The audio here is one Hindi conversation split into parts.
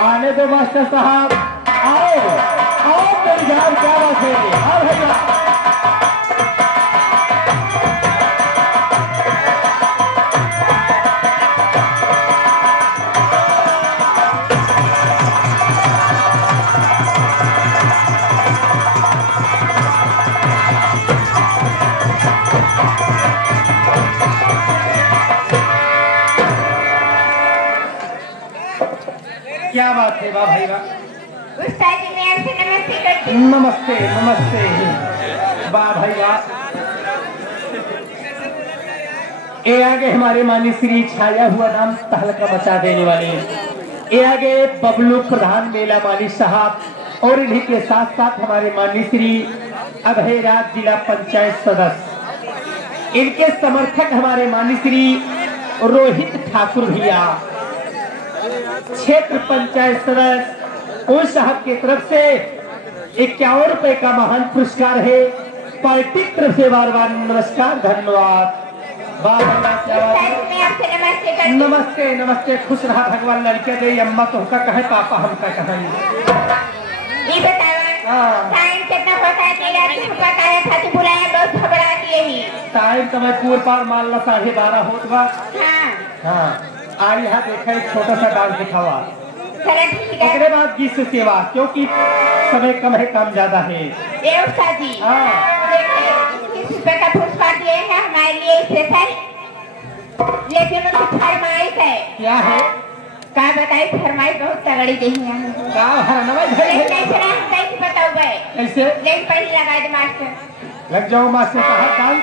आने दो मास्टर साहब, आओ आओ मेरी जान, क्या बात है। आओ भैया, क्या बात है। वाह भाई वाह, नमस्ते नमस्ते। वाह भाई वाह, ये आगे हमारे माननीय श्री छाया हुआ नाम तहलका मचा देने वाले, ये आगे बबलू प्रधान मेला माली साहब, और इन्हीं के साथ साथ हमारे माननीय श्री अभयराज जिला पंचायत सदस्य, इनके समर्थक हमारे माननीय श्री रोहित ठाकुर भैया, क्षेत्र पंचायत सदस्य उन साहब की तरफ से 51 रुपए का महान पुरस्कार है। पार्टी की तरफ से बार बार नमस्कार, धन्यवाद। नमस्ते नमस्ते, खुश रहा भगवान, लड़के दे, अम्मा तुमका कहे, पापा हमका कहे। टाइम तो मैं पूर पार मान ला 12:30 होत बा। हाँ, आज यहाँ देखा एक छोटा सा डांस दिखावा, उसके बाद गीत से सेवा, क्योंकि समय कम है, काम ज्यादा है। हमारे लिए स्पेशल, लेकिन उनकी फरमाइश है। क्या है? क्या बताई, फरमाइश बहुत तगड़ी देही है। कैसे बताओ भाई? कैसे? लेकिन पहले लगा दे मास्टर। लग जाओ मास्टर साहब डांस।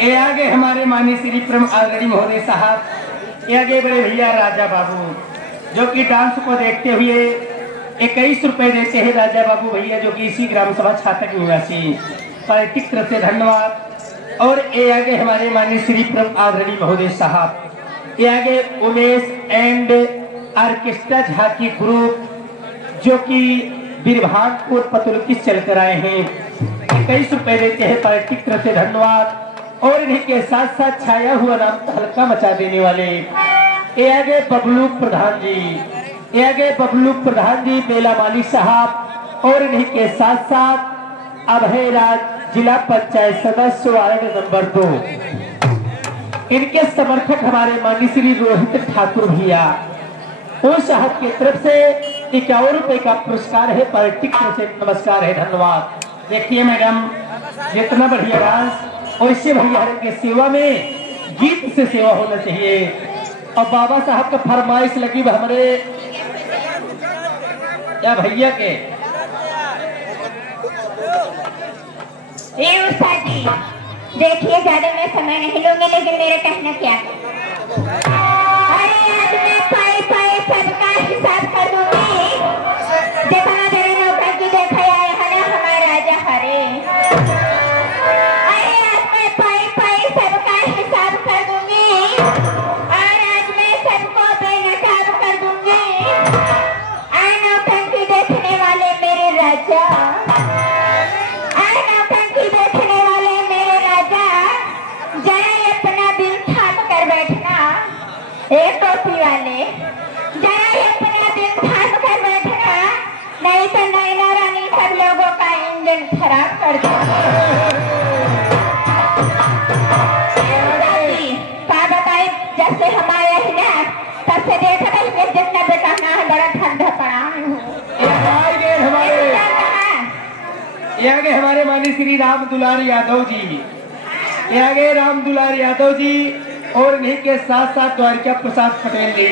ये आगे हमारे माननीय श्री परम आदरणीय महोदय साहब, ये आगे बड़े भैया राजा बाबू, जो कि डांस को देखते हुए 21 रुपए देते हैं राजा बाबू भैया, जो कि इसी ग्राम सभा छातक निवासी, पार्टिक तरफ से धन्यवाद। और ये आगे हमारे माननीय श्री परम आदरणीय महोदय साहब, ये आगे उमेश एंड ऑर्केस्ट्रा झांकी ग्रुप, जो कि बीरभागपुर पतुलकी चल कर आए हैं, 21 रुपए देते हैं, पार्टिक तरफ से धन्यवाद। और इन्हीं के साथ साथ छाया हुआ नाम तहलका मचा देने वाले ये आगे बबलू प्रधान जी, ये आगे बबलू प्रधान जी मेला मालिक साहब, और इन्हीं के साथ साथ अभय राज जिला पंचायत सदस्य वार्ड नंबर 2, इनके समर्थक हमारे माननीय श्री रोहित ठाकुर भैया, उस साहब की तरफ से 51 रुपए का पुरस्कार है, पार्टिक तरफ से नमस्कार है, धन्यवाद। देखिए मैडम, जितना बढ़िया डांस और इससे भैया के सेवा में गीत से सेवा होना चाहिए। और बाबा साहब का फरमाइश लगी हमारे या भैया के ये उस्ताद जी, देखिए ज्यादा मैं समय नहीं लूंगी, लेकिन मेरा कहना क्या है, अरे आज मैं पाई पाई सबका हिसाब कर दूंगी। देखा जरा नौकर की देखा आया है ना हमारा राजा हरे, अरे आज मैं पाई पाई सबका हिसाब कर दूंगी, और आज मैं सबको बेनकाब कर दूंगी। आए नौटंकी देखने वाले मेरे राजा, आए नौटंकी देखने वाले मेरे राजा, जरा अपना दिल थाम कर बैठना। एक टोपी वाले, जरा अपना दिल थाम कर बैठना, नहीं तो नैना रानी सब लोगों का इंजन खराब कर देगी। जब से हमारे ना तब से देख रही है, जितना बेटाना है बड़ा ठंडा पड़ा है। ये आगे हमारे माननीय श्री राम दुलार यादव जी, ये आगे राम दुलार यादव जी, और इन्हीं के साथ साथ द्वारिका प्रसाद पटेल जी,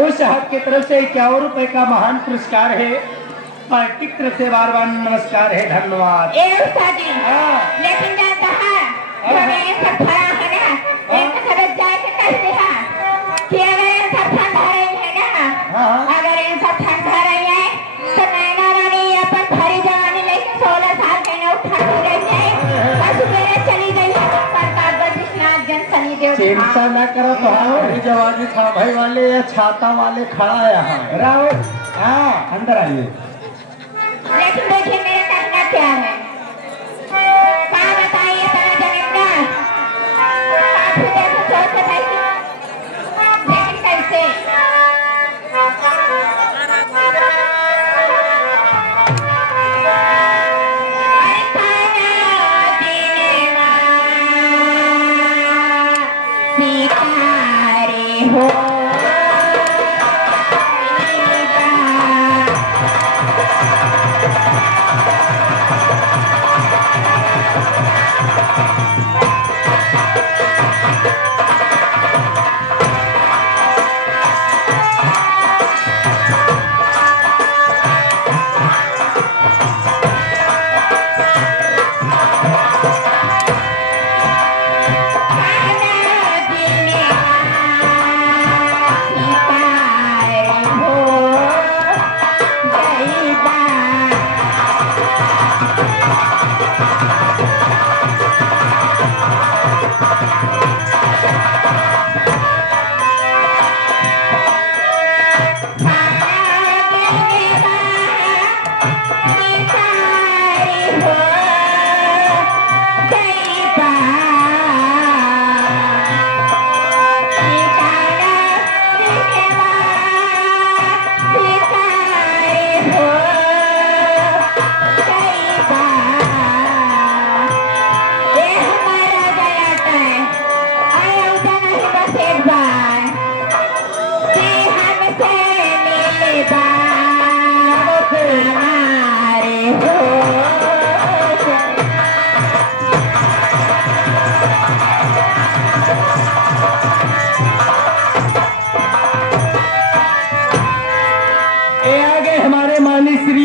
उस साहब की तरफ से 51 रुपए का महान पुरस्कार है, पार्टी की तरफ से बार बार नमस्कार है, धन्यवाद। लेकिन जाता है सब खड़ा है ना, एक सब जाके कहते हैं कि अगर इन सब ठंडा रही है ना, अगर इन सब ठंडा रही है तो नैना रानी अपन भरी जवानी लेके 16 साल के ने उठाती रही है, बस मेरे चली गई है प्रतापगढ़ विश्वनाथ जन सनी देव। चिंता न करो, तो भरी जवानी था भाई वाले या छाता वाले खड़ा है यहाँ राहुल, हाँ अंदर आइए। लेकिन देखिए मेरा कहना क्या है, बताइए तरह जमींदा देखो सोच बताइए, लेकिन कैसे हो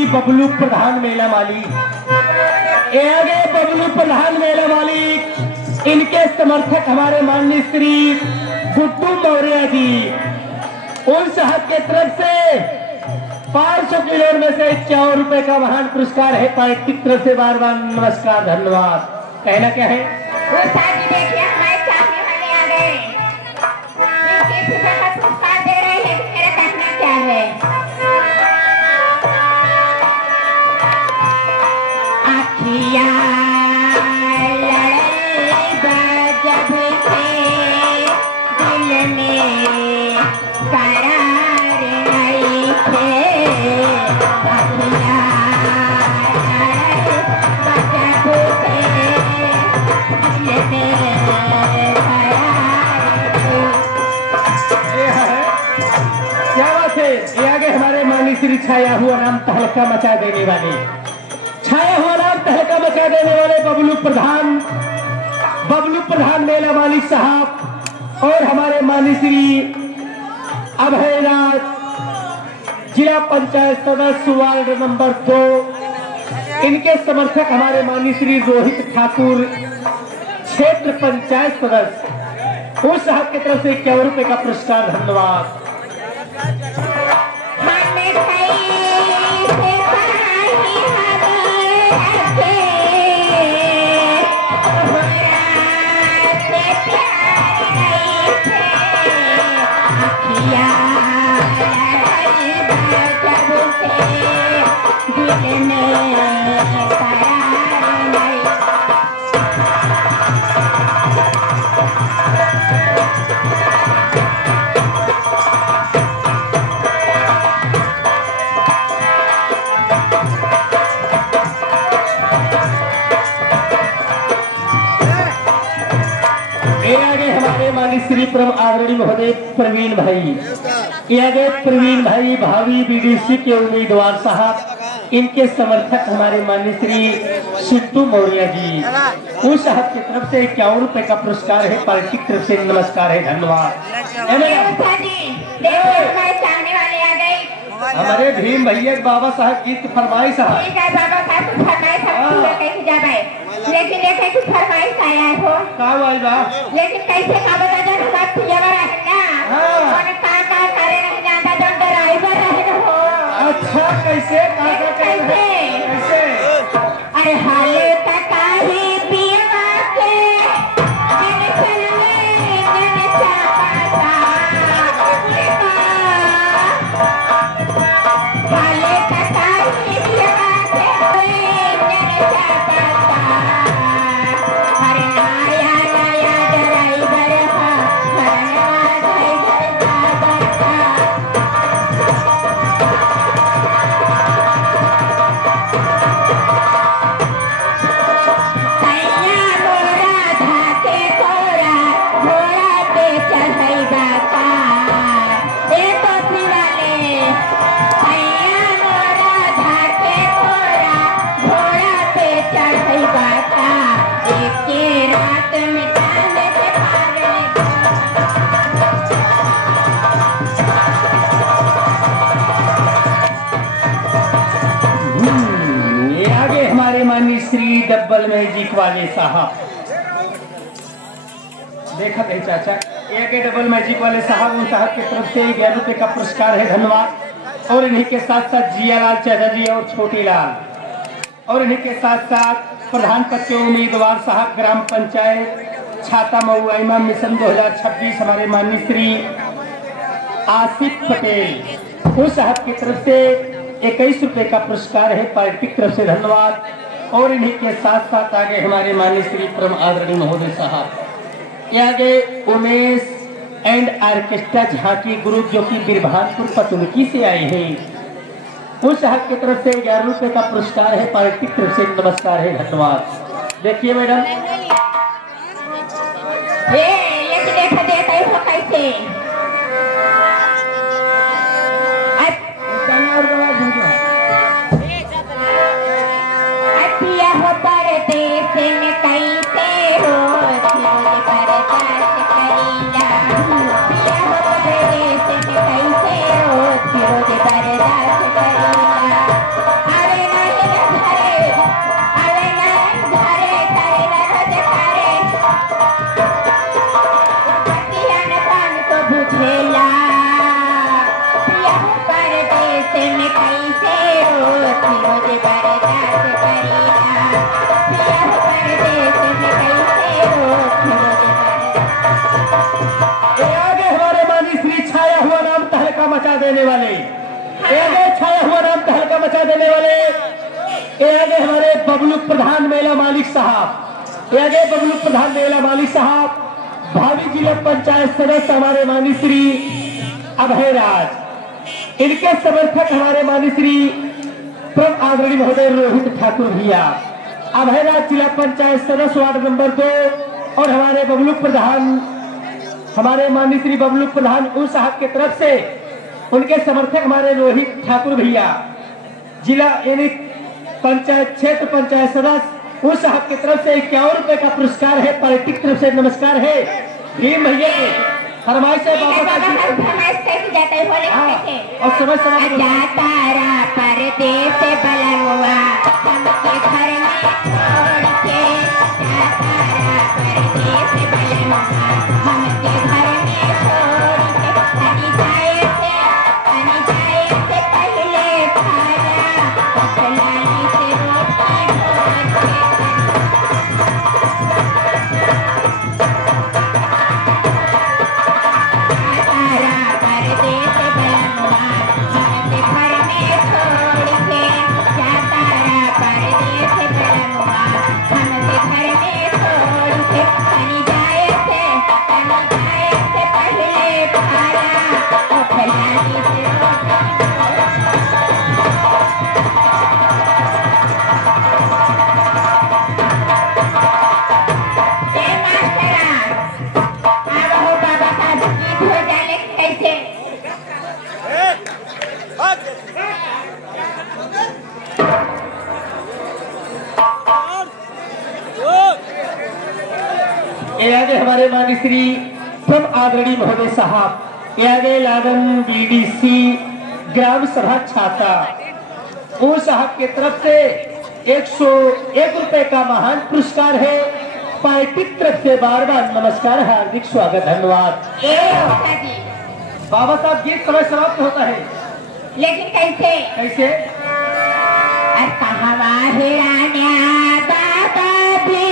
बबलू प्रधान मेला मालिक। ये आगे बबलू प्रधान मेला मालिक, इनके समर्थक हमारे माननीय श्री गुड्डू मौर्य जी, उन साहब के तरफ से 500 किलो में से 54 रुपए का महान पुरस्कार है। पार्टी की तरफ से बार बार नमस्कार, धन्यवाद। कहना क्या है? देखिए हमारे चाहने वाले आ गए, पुरस्कार दे रहे हैं। मेरा कहना क्या है? आखिया श्री छाया हुआ नाम तहलका मचा देने वाले, छाया हुआ नाम तहलका मचा देने वाले बबलू प्रधान मेला मालिक साहब और हमारे माननीय श्री अभयराज जिला पंचायत सदस्य वार्ड नंबर 2, इनके समर्थक हमारे माननीय श्री रोहित ठाकुर क्षेत्र पंचायत सदस्य, उस साहब की तरफ से 51 रुपए का पुरस्कार, धन्यवाद। श्री परम आदरणीय महोदय प्रवीण भाई, प्रवीण भाई भावी बीडीसी के उम्मीदवार साहब, इनके समर्थक हमारे माननीय श्री सिद्धू मौर्य जी, उस साहब की तरफ से 51 रुपए का पुरस्कार है। पार्टी की तरफ से नमस्कार है, धन्यवाद। हमारे भीम भैया बाबा साहब गीत फरमाइश लेकिन फरमाइश आया हो लेकिन कैसे का बता जा बात है ना का करे नहीं जानता जो ड्राइवर रहे हो। अच्छा कैसे कैसे अरे हाले तकारी पिया के दिन चले दिन चाहता हाले तकारी पिया के दिन चाहता श्री डबल मैजिक वाले साहब, देखा गए चाचा, एक डबल मैजिक वाले साहब, उन साहब की तरफ से 11 रुपए का पुरस्कार है, धन्यवाद। और इन्हीं के साथ साथ जियालाल चाचा जी और छोटी लाल, और इन्हीं के साथ साथ प्रधान पद के उम्मीदवार साहब ग्राम पंचायत छाता मऊआइमा मिशन 2026 हमारे माननीय श्री आसिफ पटेल, उस साहब की तरफ से 21 रुपए का पुरस्कार है। पार्टी की तरफ से धन्यवाद। और इन्हीं के साथ साथ आगे हमारे माननीय श्री परम आदरणीय महोदय साहब, ये आगे उमेश एंड ऑर्केस्ट्रा झांकी ग्रुप जो कि बिरभानपुर पतुलकी से आए हैं, उस साहब की तरफ से 11 रुपए का पुरस्कार है। पार्टी की तरफ से नमस्कार है, धन्यवाद। देखिए मैडम कैसे हो मचा देने वाले, ये आगे छाया हुआ नाम तहलका मचा देने वाले, ये आगे हमारे बबलू प्रधान मेला मालिक साहब, ये आगे बबलू प्रधान मेला मालिक साहब, भावी जिला पंचायत सदस्य हमारे माननीय श्री अभय राज, इनके समर्थक हमारे माननीय श्री परम आदरणीय महोदय रोहित ठाकुर भैया, अभय राज जिला पंचायत सदस्य वार्ड नंबर 2, और हमारे बबलू प्रधान, हमारे माननीय श्री बबलू प्रधान उन साहब के तरफ से उनके समर्थक हमारे रोहित ठाकुर भैया, जिला यानी पंचायत क्षेत्र पंचायत सदस्य उस साहब की तरफ से 51 रुपए का पुरस्कार है, पार्टी की तरफ से नमस्कार है। भीम भैया के फरमाइश से और समय समय परदेस बलवा हमके घर में छोड़ के परदेस बलवा हमके घर में छोड़ के अनी जाए से पहले खाया लाली से रोटी आगे हमारे माननीय श्री परम आदरणीय महोदय साहब, आगे लागन बीडीसी ग्राम सभा छाता उन साहब के तरफ से 101 रुपए का महान पुरस्कार है। पार्टी की तरफ से बार बार नमस्कार, हार्दिक स्वागत, धन्यवाद। बाबा साहब गीत समय समाप्त होता है, लेकिन कैसे कैसे कहावा हिरान्या बाबा भी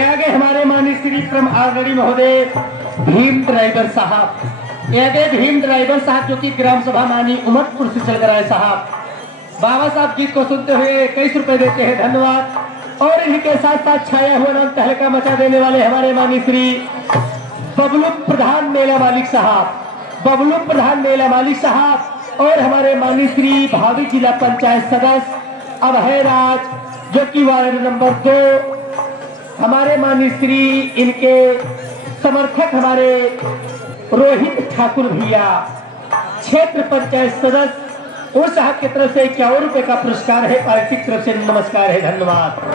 आगे हमारे माननीय श्री परम आदरणीय महोदय भीम ड्राइवर साहब, आगे भीम ड्राइवर साहब जो कि ग्राम सभा मानी उमरपुर से चल कर आए साहब, बाबा साहब गीत को सुनते हुए 21 रुपए देते हैं, धन्यवाद। और इन्हीं के साथ साथ छाया हुआ नाम तहलका मचा देने वाले हमारे माननीय श्री बबलू प्रधान मेला मालिक साहब, बबलू प्रधान मेला मालिक साहब, और हमारे माननीय श्री भावी जिला पंचायत सदस्य अभय राज जो कि वार्ड नंबर 2, हमारे माननीय श्री इनके समर्थक हमारे रोहित ठाकुर भैया, क्षेत्र पंचायत सदस्य उस साहब की तरफ से 51 रुपए का पुरस्कार है, पार्टी की तरफ से नमस्कार है, धन्यवाद।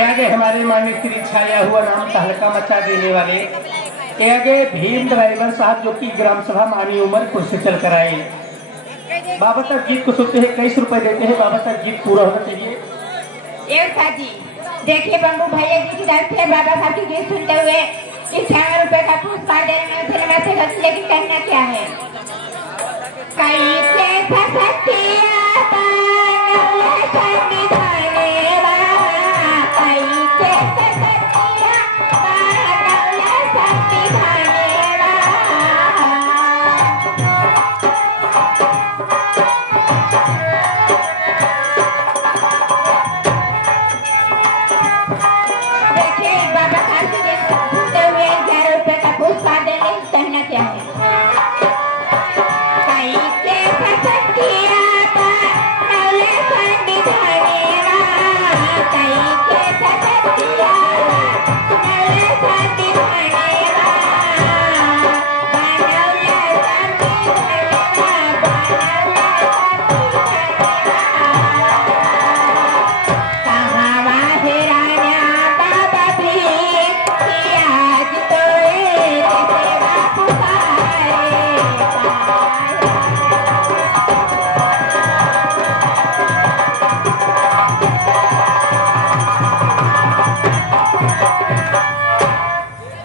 ये आगे हमारे माननीय श्री छाया हुआ नाम तहलका मचा देने वाले ये आगे भीम ड्राइवर साहब जो कि ग्राम सभा मानी उमरपुर से चल कर आए। बाबा तक गीत को सुनते हैं 21 रुपए देते हैं। बाबा तक गीत पूरा होना चाहिए। एक साथी देखिए बंबू भैया जी की तरफ से बाबा साहब की गीत सुनते हुए इस 100 रुपए का पुरस्कार देने में फिल्म से गलती लेकिन करना क्या है। कई के फसतिया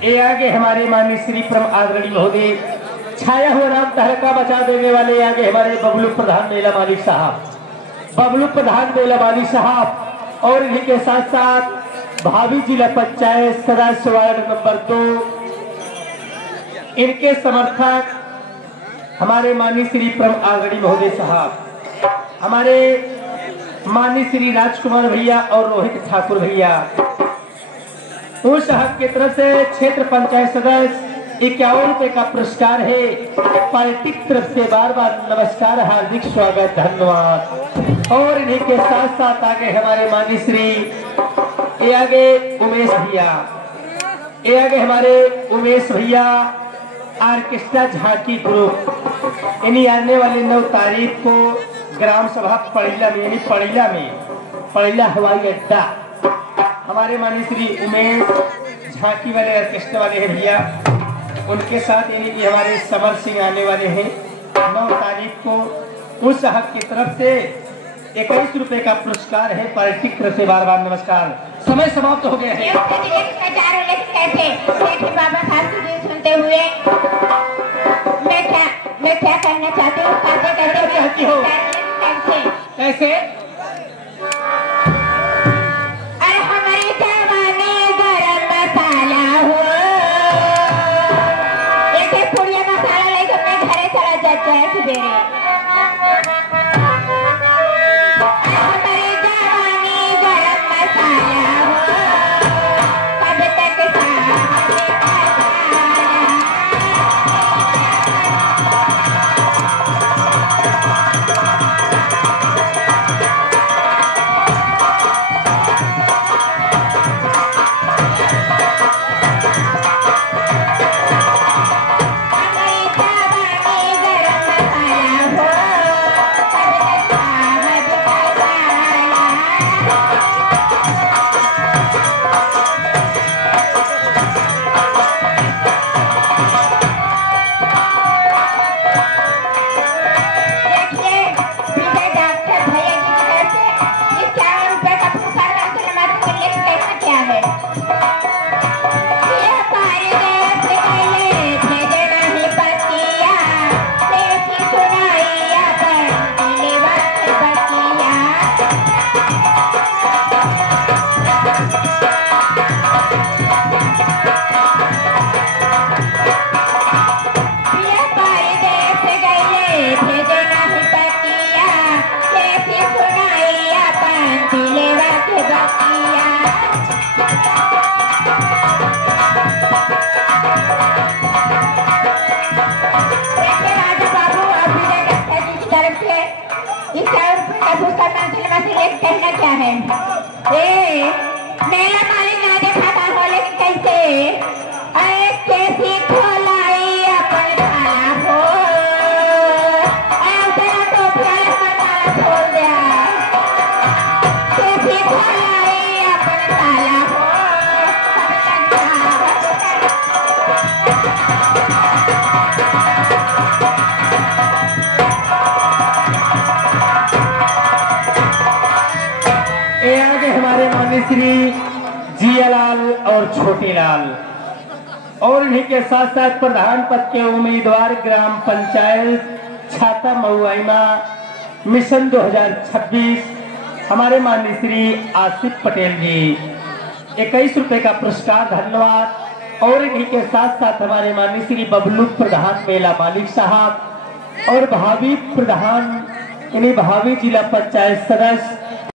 ये आगे हमारे माननीय श्री परम आदरणीय महोदय छाया हुआ नाम तहलका बचा देने वाले आगे हमारे बबलू प्रधान मेला मालिक साहब और इन्हीं के साथ साथ भावी जिला पंचायत सदस्य वार्ड नंबर 2 इनके समर्थक हमारे माननीय श्री परम आदरणीय महोदय साहब, हमारे माननीय श्री राजकुमार भैया और रोहित ठाकुर भैया उस साहब की तरफ से क्षेत्र पंचायत सदस्य 51 रुपए का पुरस्कार है। पार्टी की तरफ से बार बार नमस्कार, हार्दिक स्वागत, धन्यवाद। और इन्हीं के साथ साथ आगे हमारे माननीय श्री ये आगे उमेश भैया, ये आगे हमारे उमेश भैया ऑर्केस्ट्रा झांकी ग्रुप इन्हीं आने वाले 9 तारीख को ग्राम सभा पड़िला में यानी पड़िला हवाई अड्डा हमारे माननीय श्री उमेश झांकी वाले ऑर्केस्ट्रा वाले हैं भैया, उनके साथ यानी कि हमारे समर सिंह आने वाले हैं 9 तारीख को। उस साहब की तरफ से 21 रुपए का पुरस्कार है। पार्टी की तरफ से बार बार नमस्कार। समय समाप्त हो गया है। बाबा साहब की गीत सुनते हुए मैं क्या करना चाहती हूँ, कैसे जियालाल और छोटे लाल। और इन्हीं के साथ साथ प्रधान पद के उम्मीदवार ग्राम पंचायत छाता महुआइमा मिशन 2026 हमारे माननीय श्री आसिफ पटेल जी 21 रुपए का पुरस्कार, धन्यवाद। और इन्हीं के साथ साथ हमारे माननीय श्री बबलू प्रधान मेला मालिक साहब और भावी प्रधान यानी भावी जिला पंचायत सदस्य